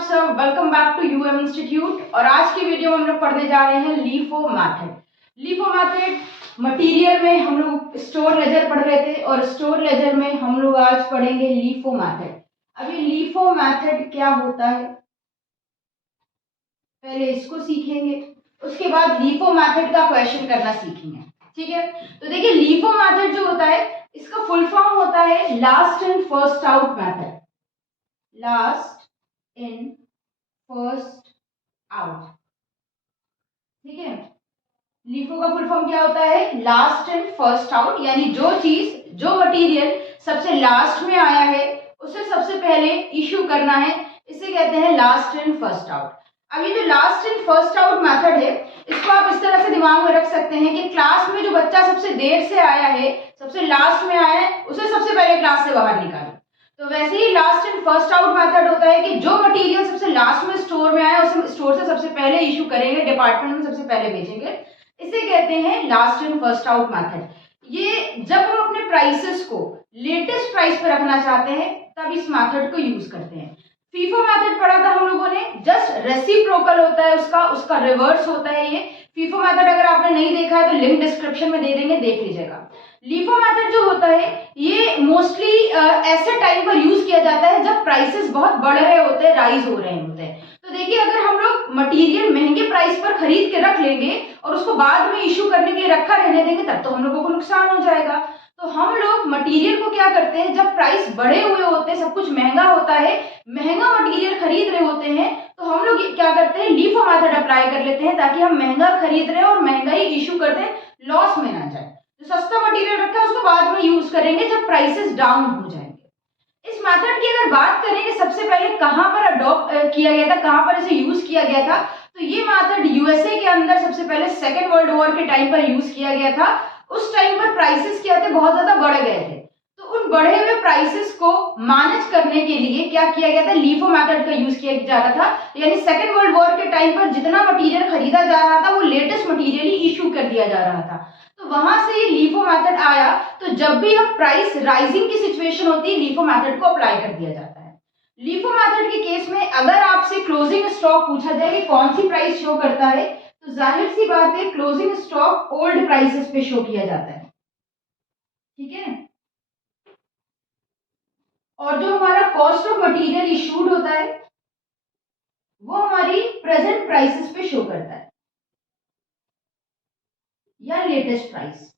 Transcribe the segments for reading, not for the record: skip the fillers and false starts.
आप सब, welcome back to UM institute. और आज की वीडियो में हम लोग पढ़ने जा रहे हैं LIFO method. LIFO method material में हम लोग स्टोर लेजर पढ़ रहे थे और स्टोर लेजर में हम लोग आज पढ़ेंगे लीफो मैथड। अभी लीफो मैथड क्या होता है पहले इसको सीखेंगे, उसके बाद लीफो मैथड का क्वेश्चन करना सीखेंगे। ठीक है, तो देखिए लीफो मैथड जो होता है इसका फुल फॉर्म होता है last in first out method. Last in first out, ठीक है। लीफो का फुल फॉर्म क्या होता है? लास्ट इन फर्स्ट आउट, यानी जो मटेरियल सबसे लास्ट में आया है उसे सबसे पहले इश्यू करना है, इसे कहते हैं लास्ट इन फर्स्ट आउट। अब ये जो last in first out method है इसको आप इस तरह से दिमाग में रख सकते हैं कि क्लास में जो बच्चा सबसे देर से आया है, सबसे लास्ट में आया है, उसे सबसे पहले क्लास से बाहर निकालो। तो वैसे ही last in first out method होता है कि जो मटेरियल सबसे लास्ट में स्टोर में आया उसे स्टोर से सबसे पहले इशू करेंगे, डिपार्टमेंट में सबसे पहले भेजेंगे। इसे कहते हैं last in first out method. ये जब हम अपने प्राइसेस को लेटेस्ट प्राइस पे रखना चाहते हैं तब इस मेथड को यूज करते हैं। फीफो मेथड पढ़ा था हम लोगों ने, जस्ट रेसिप्रोकल होता है उसका रिवर्स होता है ये। फीफो मेथड अगर आपने नहीं देखा है तो लिंक डिस्क्रिप्शन में दे देंगे, देख लीजिएगा। लीफो मेथड जो होता है ये मोस्टली ऐसे टाइम पर यूज किया जाता है जब प्राइसेस बहुत बढ़ रहे होते हैं, राइज हो रहे होते हैं। तो देखिए अगर हम लोग मटेरियल महंगे प्राइस पर खरीद के रख लेंगे और उसको बाद में इश्यू करने के लिए रखा रहने देंगे तब तो हम लोगों को नुकसान हो जाएगा। तो हम लोग मटेरियल को क्या करते हैं, जब प्राइस बढ़े हुए होते हैं, सब कुछ महंगा होता है, महंगा मटेरियल खरीद रहे होते हैं, तो हम लोग क्या करते हैं, लीफो मेथड अप्लाई कर लेते हैं ताकि हम महंगा खरीद रहे हैं और महंगा ही इश्यू करते हैं, लॉस में ना जाए। जो सस्ता मटेरियल रखा है उसको बाद में यूज करेंगे जब प्राइसेस डाउन हो जाएंगे। इस मेथड की अगर बात करें कि सबसे पहले कहां पर अडॉप्ट किया गया था, कहां पर इसे यूज किया गया था, तो ये मेथड यूएसए के अंदर सबसे पहले सेकेंड वर्ल्ड वॉर के टाइम पर यूज किया गया था। उस टाइम पर प्राइसेस क्या थे, बहुत ज्यादा बढ़ गए थे। तो उन बढ़े हुए प्राइसेस को मैनेज करने के लिए क्या किया गया था, लीफो मेथड का यूज किया जा रहा था। यानी सेकेंड वर्ल्ड वॉर के टाइम पर जितना मटेरियल खरीदा जा रहा था वो लेटेस्ट मटेरियल ही इश्यू कर दिया जा रहा था। तो वहां से ये लीफो मेथड आया। तो जब भी अब प्राइस राइजिंग की सिचुएशन होती है लीफो मेथड को अप्लाई कर दिया जाता है। लीफो मेथड के केस में अगर आपसे क्लोजिंग स्टॉक पूछा जाए कि कौन सी प्राइस शो करता है, तो जाहिर सी बात है क्लोजिंग स्टॉक ओल्ड प्राइसेस पे शो किया जाता है, ठीक है। और जो हमारा कॉस्ट ऑफ मटेरियल इशूड होता है वो हमारी प्रेजेंट प्राइसेस पे शो करता है या लेटेस्ट प्राइस।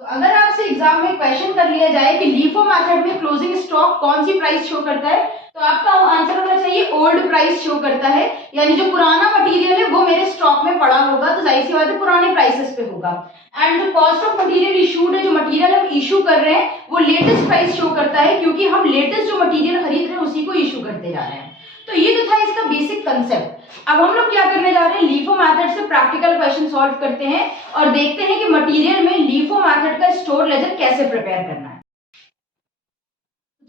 तो अगर आपसे एग्जाम में क्वेश्चन कर लिया जाए कि लीफो मेथड में क्लोजिंग स्टॉक कौन सी प्राइस शो करता है, तो आपका आंसर होना चाहिए ओल्ड प्राइस शो करता है। यानी जो पुराना मटेरियल है वो मेरे स्टॉक में पड़ा होगा, तो जाहिर सी बात है पुराने प्राइसेस पे होगा। एंड जो कॉस्ट ऑफ मटेरियल इशूड है, जो मटेरियल हम इशू कर रहे हैं वो लेटेस्ट प्राइस शो करता है, क्योंकि हम लेटेस्ट जो मटेरियल खरीद रहे हैं उसी को इशू करते जा रहे हैं। तो ये तो था इसका बेसिक कंसेप्ट। अब हम लोग क्या करने जा रहे हैं, लीफो मेथड से प्रैक्टिकल क्वेश्चन सॉल्व करते हैं और देखते हैं कि मटेरियल में लीफो मेथड का स्टोर लेजर कैसे प्रिपेयर करना है।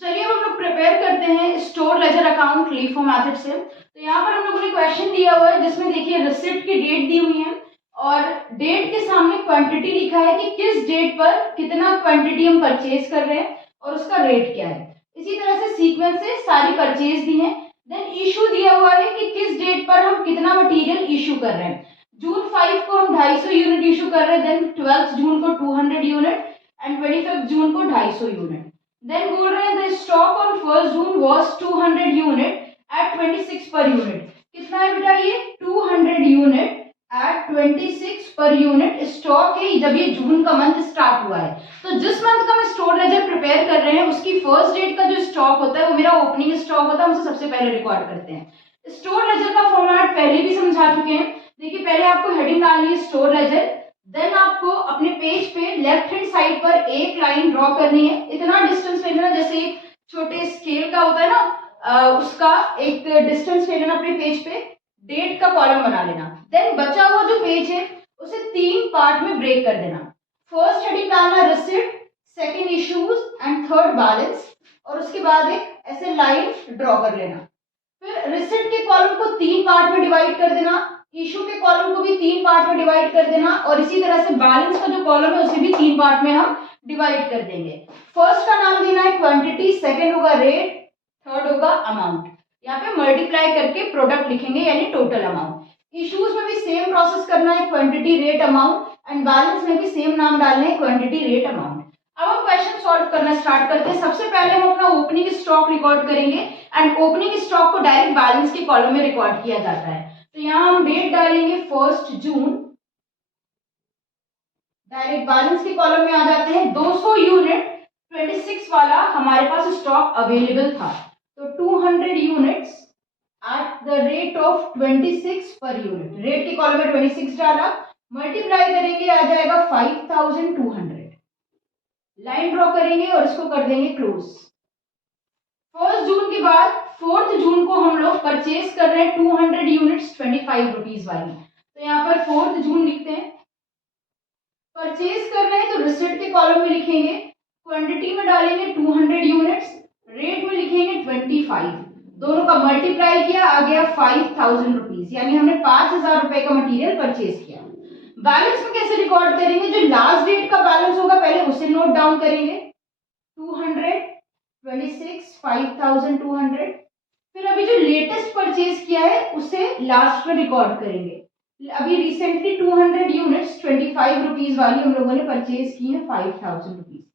चलिए अब हम लोग प्रिपेयर करते हैं store ledger account LIFO method से। तो यहाँ पर हम लोगों ने क्वेश्चन दिया हुआ है जिसमें देखिए रिसिप्ट की डेट दी हुई है और डेट के सामने क्वांटिटी लिखा है कि किस डेट पर कितना क्वांटिटी हम परचेज कर रहे हैं और उसका रेट क्या है। इसी तरह से सीक्वेंस से सारी परचेज दी है। देन इशू दिया हुआ है कि किस डेट पर हम कितना मटेरियल इशू कर रहे हैं। जून 5 को हम 250 यूनिट इशू कर रहे हैं, देन 12 जून को 200 यूनिट एंड 25 जून को 250 यूनिट। देन बोल रहे हैं the stock on 1 June was 200 unit at 26 per unit. कितना है बेटा ये 200 unit at 26 per unit stock है जब ये जून का मंथ स्टार्ट हुआ है। तो जिस मंथ का हम स्टोर लेजर प्रिपेयर कर रहे हैं उसकी फर्स्ट डेट का जो स्टॉक होता है वो मेरा ओपनिंग स्टॉक होता है, हम उसे सबसे पहले रिकॉर्ड करते हैं। स्टोर लेजर का फॉर्मेट पहले भी समझा चुके हैं। देखिए पहले आपको हेडिंग डालनी है स्टोर लेजर, देन आपको अपने पेज पे लेफ्ट हैंड साइड पर एक लाइन ड्रॉ करनी है। इतना डिस्टेंस ले लेना, जैसे एक छोटे स्केल का होता है ना, उसका एक डिस्टेंस ले लेना अपने पेज पे, डेट का कॉलम बना लेना। देन बचा हुआ जो पेज है उसे 3 पार्ट में ब्रेक कर देना। फर्स्ट हेडिंग डालना receipt, second issues and third balance, और उसके बाद एक ऐसे लाइन ड्रॉ कर लेना। फिर रिसिप्ट के कॉलम को 3 पार्ट में डिवाइड कर देना। इशू के कॉलम को भी 3 पार्ट में डिवाइड कर देना और इसी तरह से बैलेंस का जो कॉलम है उसे भी 3 पार्ट में हम डिवाइड कर देंगे। फर्स्ट का नाम देना है क्वांटिटी, सेकंड होगा रेट, थर्ड होगा अमाउंट। यहाँ पे मल्टीप्लाई करके प्रोडक्ट लिखेंगे यानी टोटल अमाउंट। इश्यूज में भी सेम प्रोसेस करना है, quantity rate amount, and balance में भी सेम नाम डालना है, क्वांटिटी रेट अमाउंट। अब हम क्वेश्चन सॉल्व करना स्टार्ट करते हैं। सबसे पहले हम अपना ओपनिंग स्टॉक रिकॉर्ड करेंगे एंड ओपनिंग स्टॉक को डायरेक्ट बैलेंस के कॉलम में रिकॉर्ड किया जाता है। तो यहाँ हम डेट डालेंगे 1 जून, डायरेक्ट बैलेंस के कॉलम में आ जाते हैं। 200 यूनिट 26 वाला हमारे पास स्टॉक अवेलेबल था, तो 200 units at the rate of 26 per unit. Rate के कॉलम में 26 डाला, मल्टीप्लाई करेंगे आ जाएगा 5200। लाइन ड्रॉ करेंगे और इसको कर देंगे क्लोज। 1 जून के बाद 4 जून को हम लोग परचेज कर रहे हैं 200 यूनिट्स 25 रुपीज वाली, तो यहाँ पर 4 जून लिखते हैं। परचेज कर रहे हैं तो रिसिप्ट के कॉलम में लिखेंगे, क्वांटिटी में डालेंगे 200 यूनिट्स, रेट में लिखेंगे 25, दोनों का मल्टीप्लाई किया आ गया 5000 रुपीज, यानी हमने 5000 रुपए का मटेरियल परचेज किया। बैलेंस में कैसे रिकॉर्ड करेंगे, जो लास्ट डेट का बैलेंस होगा पहले उसे नोट डाउन करेंगे, 200 26 5200। फिर अभी जो लेटेस्ट परचेज किया है उसे लास्ट में रिकॉर्ड करेंगे। अभी रिसेंटली 200 यूनिट्स 25 रुपीज वाली हम लोगों ने परचेज की है 5000 रुपीज।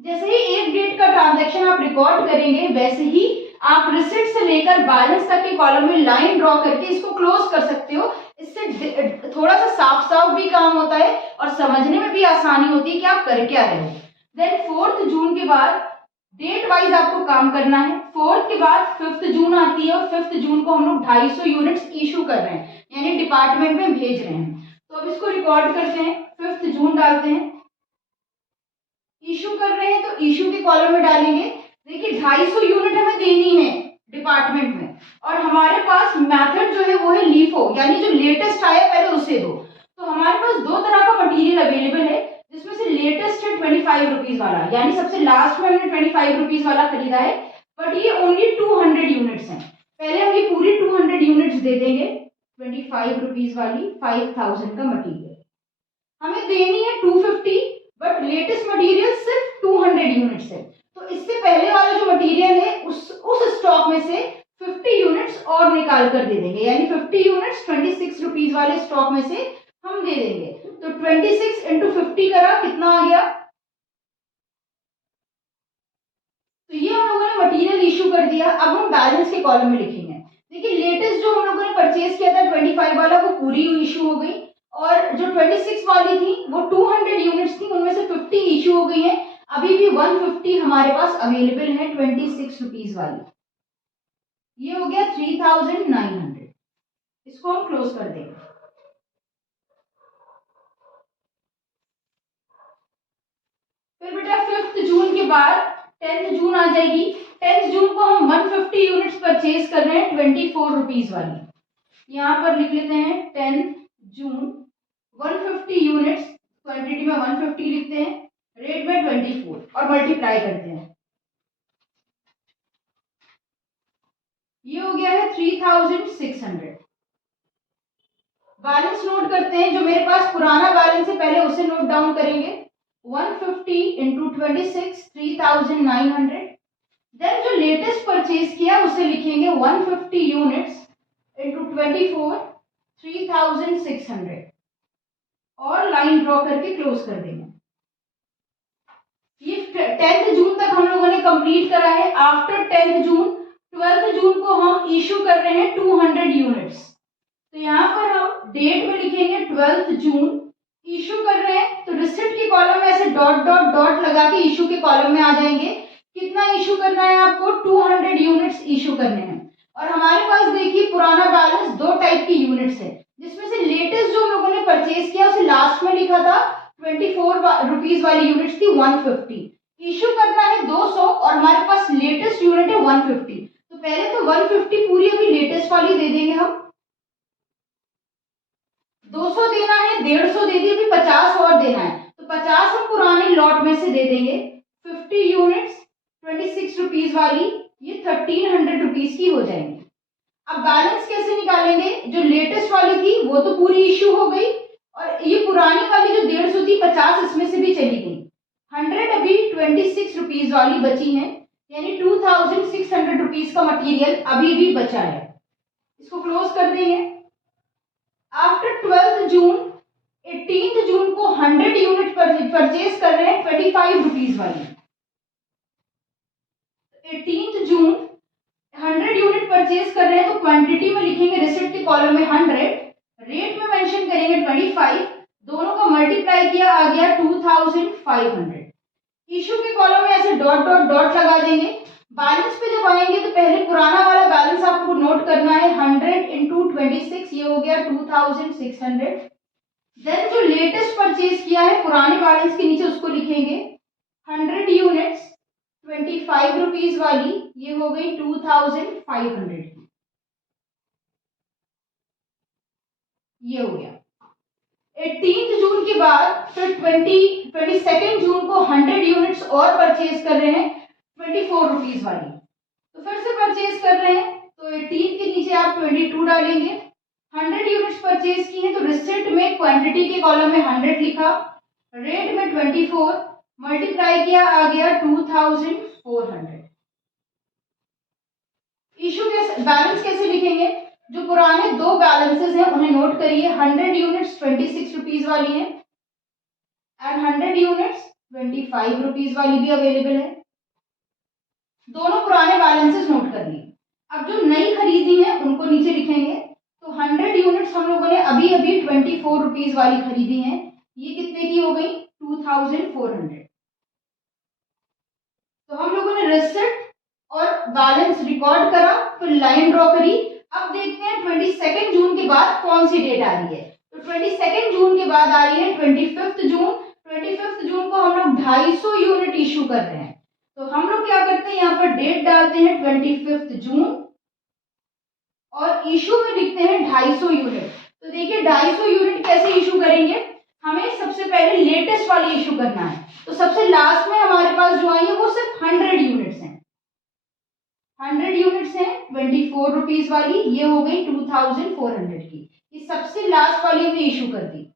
जैसे ही एक डेट का ट्रांजैक्शन आप रिकॉर्ड करेंगे वैसे ही आप रिसिप्ट से लेकर बैलेंस तक के कॉलम में लाइन ड्रॉ करके इसको क्लोज कर सकते हो। इससे थोड़ा सा साफ साफ भी काम होता है और समझने में भी आसानी होती है कि आप कर क्या रहे हो। देन 4 जून के बाद डेट वाइज आपको काम करना है। 4 के बाद 5 जून आती है और 5 जून को हम लोग 250 यूनिट्स इशू कर रहे हैं यानी डिपार्टमेंट में भेज रहे हैं। तो अब इसको रिकॉर्ड करते हैं, 5 जून डालते हैं। इशू कर रहे हैं तो इशू के कॉलम में डालेंगे। देखिए 250 यूनिट हमें देनी है डिपार्टमेंट में और हमारे पास मेथड जो है वो है लीफो, यानी जो लेटेस्ट आया पहले उसे दो। तो हमारे पास 2 तरह का मटेरियल अवेलेबल है, जिसमें से लेटेस्ट है 25 रुपीज वाला, यानी सबसे लास्ट में हमने 25 रुपीज वाला खरीदा है, बट ये ओनली 200 यूनिट्स हैं। पहले हम ये पूरी 200 यूनिट्स दे देंगे 25 रुपीज वाली 5000 का मटेरियल। हमें देनी है 250, बट लेटेस्ट मटेरियल सिर्फ 200 यूनिट्स है, तो इससे पहले वाला जो मटेरियल है उस स्टॉक में से 50 यूनिट्स और निकाल कर दे देंगे, यानी 50 यूनिट्स 26 रुपीज वाले स्टॉक में से हम दे देंगे। तो 26 इंटू 50 करा कितना आ गया, तो ये हम लोगों ने मटेरियल इशू कर दिया। अब हम बैलेंस के कॉलम में लिखेंगे। देखिए लेटेस्ट जो हम लोगों ने परचेज किया था 25 वाला वो पूरी इशू हो गई, और जो 26 वाली थी वो 200 यूनिट्स थी, उनमें से 50 इशू हो गई है। अभी भी 150 हमारे पास अवेलेबल है 26 रुपीज वाली। ये हो गया 3900। इसको हम क्लोज कर देंगे। फिर बेटा 5 जून के बाद 10 जून आ जाएगी। 10 जून को हम 150 यूनिट्स परचेज कर रहे हैं 24 रुपीज वाली। यहाँ पर लिख लेते हैं 10 जून 150 यूनिट्स, क्वांटिटी में 150 लिखते हैं, रेट में 24 और मल्टीप्लाई करते हैं। ये हो गया है 3600। बैलेंस नोट करते हैं, जो मेरे पास पुराना बैलेंस है पहले उसे नोट डाउन करेंगे। 150 इंटू 26 3900। देन जो लेटेस्ट परचेज किया उसे लिखेंगे 150 यूनिट्स इंटू 24 3600 और लाइन ड्रॉ करके क्लोज कर देंगे। ये 10 जून तक हम लोगों ने कंप्लीट करा है। आफ्टर 10 जून 12 जून को हम इशू कर रहे हैं 200 यूनिट्स। तो यहाँ पर हम डेट में लिखेंगे 12 जून, इशू कर रहे हैं तो रिसिप्ट के कॉलम में ऐसे डॉट डॉट डॉट लगा के इशू के कॉलम में आ जाएंगे। कितना इशू करना है आपको, 200 यूनिट्स इशू करने हैं। और हमारे पास देखिए पुराना बैलेंस 2 टाइप की यूनिट्स है, जिसमें से लेटेस्ट जो हम लोगों ने परचेज किया उसे लास्ट में लिखा था 24 रुपीज वाली यूनिट्स थी 150। इशू करना है 200 और हमारे पास लेटेस्ट यूनिट है 150। तो पहले तो 150 पूरी अभी लेटेस्ट वाली दे देंगे हम, 200 देना है, 150 दे दी, अभी 50 और देना है, तो 50 हम पुराने लॉट में से दे देंगे। 50 यूनिट्स 26 रुपीज वाली ये 1300 रुपीज की हो जाएंगी। अब बैलेंस कैसे निकालेंगे? जो लेटेस्ट वाली थी वो तो पूरी इशू हो गई, और ये पुरानी वाली जो 150 थी 50 इसमें से भी चली गई। 100 अभी 26 रुपीज वाली बची है, यानी 2600 रुपीज का मटेरियल अभी भी बचा है। इसको क्लोज कर देंगे। आफ्टर 12 जून 18 जून को 100 यूनिट परचेज कर रहे हैं 25 रुपीज वाली। 18 जून 100 यूनिट परचेज कर रहे हैं तो क्वांटिटी में लिखेंगे रिसिप्ट के कॉलम में 100, रेट में मेंशन करेंगे 25, दोनों का मल्टीप्लाई किया आ गया 2500। इशू के कॉलम में ऐसे डॉट डॉट डॉट लगा देंगे। बैलेंस पे जब आएंगे तो पहले पुराना वाला बैलेंस आपको नोट करना है, 100 इंटू 26, ये हो गया 2600। देन जो लेटेस्ट परचेज किया है पुराने बैलेंस के नीचे उसको लिखेंगे 100 यूनिट्स 25 रुपीज वाली, ये हो गई 2500 की। ये हो गया। 18 जून के बाद फिर 22 जून को 100 यूनिट्स और परचेज कर रहे हैं 24 रुपीज वाली, तो फिर से परचेज कर रहे हैं तो 18 के नीचे आप 22 डालेंगे। 100 यूनिट्स परचेज की हैं तो रिसिप्ट में क्वांटिटी के कॉलम में 100 लिखा, रेट में 24, मल्टीप्लाई किया आ गया 2400। इशू कैसे, बैलेंस कैसे लिखेंगे? जो पुराने दो बैलेंसेस हैं उन्हें नोट करिए। 100 यूनिट्स 26 रुपीज वाली है एंड 100 यूनिट्स 25 रुपीज वाली भी अवेलेबल है। दोनों पुराने बैलेंसेस नोट कर लिए। अब जो नई खरीदी है उनको नीचे लिखेंगे। तो 100 यूनिट्स हम लोगों ने अभी अभी 24 रुपीज वाली खरीदी है, ये कितने की हो गई? 2400। तो हम लोगों ने रिसिप्ट और बैलेंस रिकॉर्ड करा, फिर लाइन ड्रॉ करी। अब देखते हैं 22 जून के बाद कौन सी डेट आ रही है। तो 22 जून के बाद आ रही है 25 जून। 25 जून को हम लोग 250 यूनिट इशू कर रहे हैं, तो हम लोग क्या करते हैं, यहाँ पर डेट डालते हैं 25 जून और इशू में लिखते हैं 250 यूनिट। तो देखिए 250 यूनिट कैसे इशू करेंगे, हमें सबसे पहले लेटेस्ट वाली इशू करना है। तो सबसे लास्ट में हमारे पास जो आई है वो सिर्फ 100 यूनिट्स हैं। 100 यूनिट्स हैं 24 रुपीज वाली, ये हो गई 2400 की। ये सबसे लास्ट वाली हमने इशू कर दी।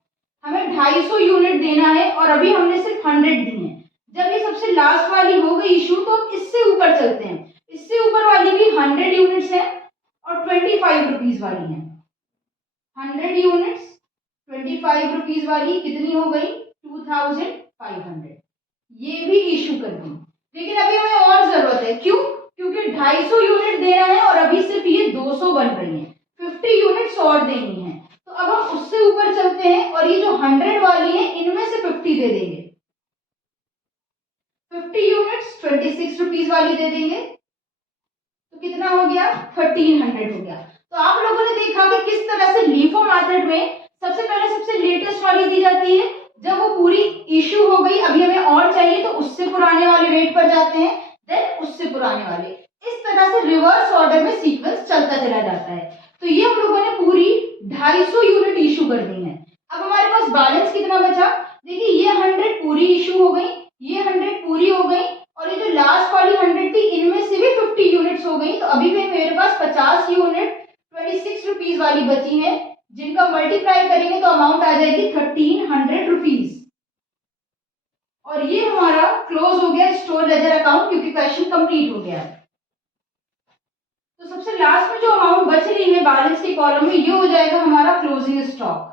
हमें 250 यूनिट देना है और अभी हमने सिर्फ 100 दी है। जब ये सबसे लास्ट वाली हो गई इशू तो इससे ऊपर चलते हैं। इससे ऊपर वाली भी 100 यूनिट्स हैं और 25 रुपीज वाली है। 100 यूनिट्स 25 रुपीज वाली कितनी हो गई? 2500। ये भी इशू कर दी। लेकिन अभी हमें और जरूरत है, क्यों? क्योंकि 250 यूनिट देना है और अभी सिर्फ ये 200 बन रही है, 50 यूनिट्स और देनी है। तो अब हम उससे ऊपर चलते हैं और ये जो 100 वाली है इनमें से 50 दे देंगे। 50 यूनिट्स 26 रुपीज वाली दे देंगे, तो कितना हो गया? 1300 हो गया। तो आप लोगों ने देखा कि किस तरह से लीफो मेथड में सबसे पहले सबसे लेटेस्ट वाली दी जाती है, जब वो पूरी इशू हो गई अभी हमें और चाहिए तो उससे पुराने वाले रेट पर जाते हैं, देन उससे पुराने वाले। इस तरह से रिवर्स ऑर्डर में सीक्वेंस चलता चला जाता है। तो ये हम लोगों ने पूरी 250 यूनिट इशू कर दी है। अब हमारे पास बैलेंस कितना बचा? देखिए ये 100 पूरी इशू हो गई, ये 100 पूरी हो गई और ये जो लास्ट वाली 100 थी इनमें से भी 50 यूनिट्स हो गई। तो अभी भी मेरे पास 50 यूनिट 26 रुपीज वाली बची है, जिनका मल्टीप्लाई करेंगे तो अमाउंट आ जाएगी 1300 रुपीज। और ये हमारा क्लोज हो गया स्टोर लेजर अकाउंट, क्योंकि क्वेश्चन कंप्लीट हो गया। तो सबसे लास्ट में जो अमाउंट बच रही है बैलेंस के कॉलम में, ये हो जाएगा हमारा क्लोजिंग स्टॉक।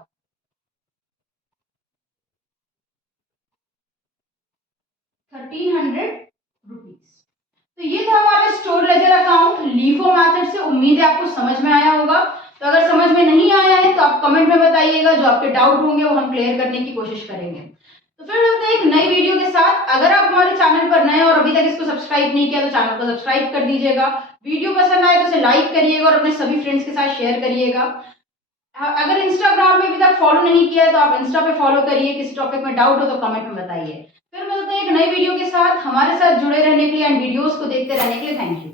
1300 रुपीज। तो ये था हमारा store ledger account LIFO method से। उम्मीद है आपको समझ में आया होगा। तो अगर समझ में नहीं आया है तो आप कमेंट में बताइएगा, जो आपके डाउट होंगे वो हम क्लियर करने की कोशिश करेंगे। तो फिर मिलते हैं एक नई वीडियो के साथ। अगर आप हमारे चैनल पर नए हैं और अभी तक इसको सब्सक्राइब नहीं किया तो चैनल को सब्सक्राइब कर दीजिएगा। वीडियो पसंद आए तो इसे लाइक करिएगा और अपने सभी फ्रेंड्स के साथ शेयर करिएगा। अगर इंस्टाग्राम में अभी तक फॉलो नहीं किया है तो आप इंस्टा पे फॉलो करिए। किसी टॉपिक में डाउट हो तो कमेंट में बताइए। फिर मिलते हैं एक नई वीडियो के साथ। हमारे साथ जुड़े रहने के लिए एंड वीडियोस को देखते रहने के लिए थैंक यू।